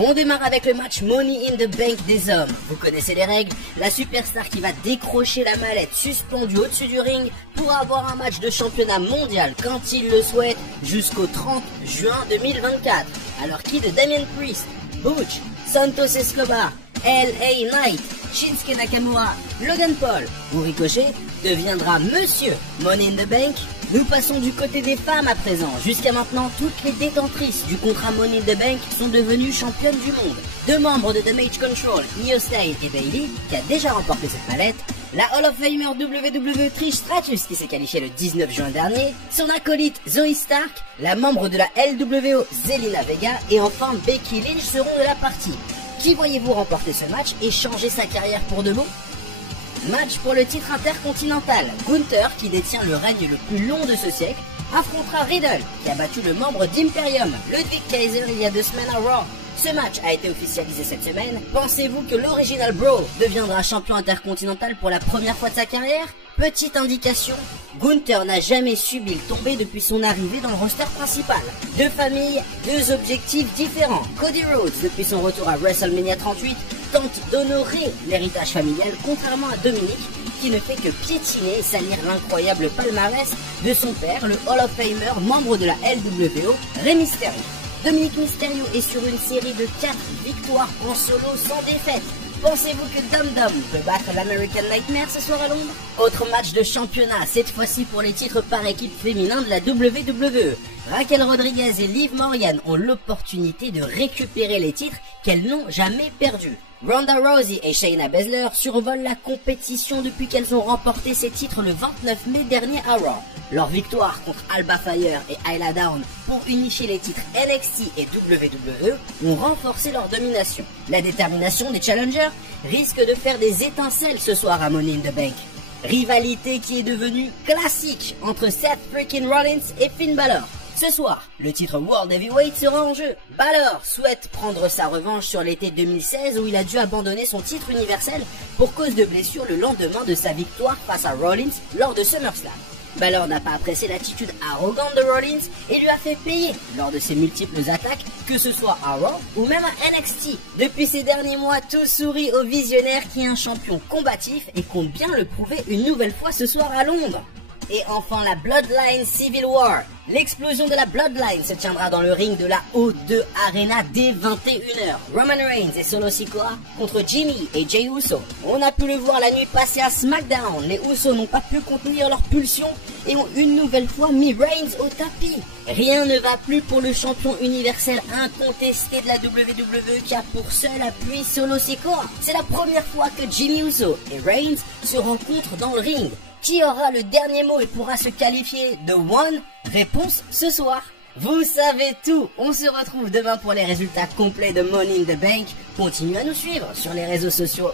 On démarre avec le match Money in the Bank des hommes. Vous connaissez les règles, la superstar qui va décrocher la mallette suspendue au-dessus du ring pourra avoir un match de championnat mondial quand il le souhaite jusqu'au 30 juin 2024. Alors qui de Damien Priest, Butch, Santos Escobar, LA Knight, Shinsuke Nakamura, Logan Paul ou Ricochet deviendra Monsieur Money in the Bank? Nous passons du côté des femmes à présent. Jusqu'à maintenant, toutes les détentrices du contrat Money in the Bank sont devenues championnes du monde. Deux membres de Damage Control, Io Sky et Bayley, qui a déjà remporté cette mallette, la Hall of Famer WWE Trish Stratus qui s'est qualifiée le 19 juin dernier, son acolyte Zoey Stark, la membre de la LWO Zelina Vega et enfin Becky Lynch seront de la partie. Qui voyez-vous remporter ce match et changer sa carrière pour de bon? Match pour le titre intercontinental. Gunther, qui détient le règne le plus long de ce siècle, affrontera Riddle, qui a battu le membre d'Imperium, Ludwig Kaiser, il y a 2 semaines à Raw. Ce match a été officialisé cette semaine. Pensez-vous que l'Original Brawl deviendra champion intercontinental pour la première fois de sa carrière? Petite indication, Gunther n'a jamais subi le tombé depuis son arrivée dans le roster principal. Deux familles, deux objectifs différents. Cody Rhodes, depuis son retour à WrestleMania 38, tente d'honorer l'héritage familial, contrairement à Dominic, qui ne fait que piétiner et salir l'incroyable palmarès de son père, le Hall of Famer, membre de la LWO, Rey Mysterio. Dominic Mysterio est sur une série de 4 victoires en solo sans défaite. Pensez-vous que Dum Dum peut battre l'American Nightmare ce soir à Londres? Autre match de championnat, cette fois-ci pour les titres par équipe féminin de la WWE. Raquel Rodriguez et Liv Morgan ont l'opportunité de récupérer les titres qu'elles n'ont jamais perdus. Ronda Rousey et Shayna Baszler survolent la compétition depuis qu'elles ont remporté ces titres le 29 mai dernier à Raw. Leur victoire contre Alba Fire et Isla Dawn pour unifier les titres NXT et WWE ont renforcé leur domination. La détermination des challengers risque de faire des étincelles ce soir à Money in the Bank. Rivalité qui est devenue classique entre Seth freaking Rollins et Finn Balor. Ce soir, le titre World Heavyweight sera en jeu. Balor souhaite prendre sa revanche sur l'été 2016 où il a dû abandonner son titre universel pour cause de blessure le lendemain de sa victoire face à Rollins lors de SummerSlam. Balor n'a pas apprécié l'attitude arrogante de Rollins et lui a fait payer lors de ses multiples attaques, que ce soit à Raw ou même à NXT. Depuis ces derniers mois, tout sourit au visionnaire qui est un champion combatif et compte bien le prouver une nouvelle fois ce soir à Londres. Et enfin la Bloodline Civil War. L'explosion de la Bloodline se tiendra dans le ring de la O2 Arena dès 21h. Roman Reigns et Solo Sikoa contre Jimmy et Jey Uso. On a pu le voir la nuit passée à SmackDown. Les Usos n'ont pas pu contenir leur pulsion et ont une nouvelle fois mis Reigns au tapis. Rien ne va plus pour le champion universel incontesté de la WWE qui a pour seul appui Solo Sikoa. C'est la première fois que Jimmy Uso et Reigns se rencontrent dans le ring. Qui aura le dernier mot et pourra se qualifier de One? Réponse ce soir. Vous savez tout. On se retrouve demain pour les résultats complets de Money in the Bank. Continuez à nous suivre sur les réseaux sociaux.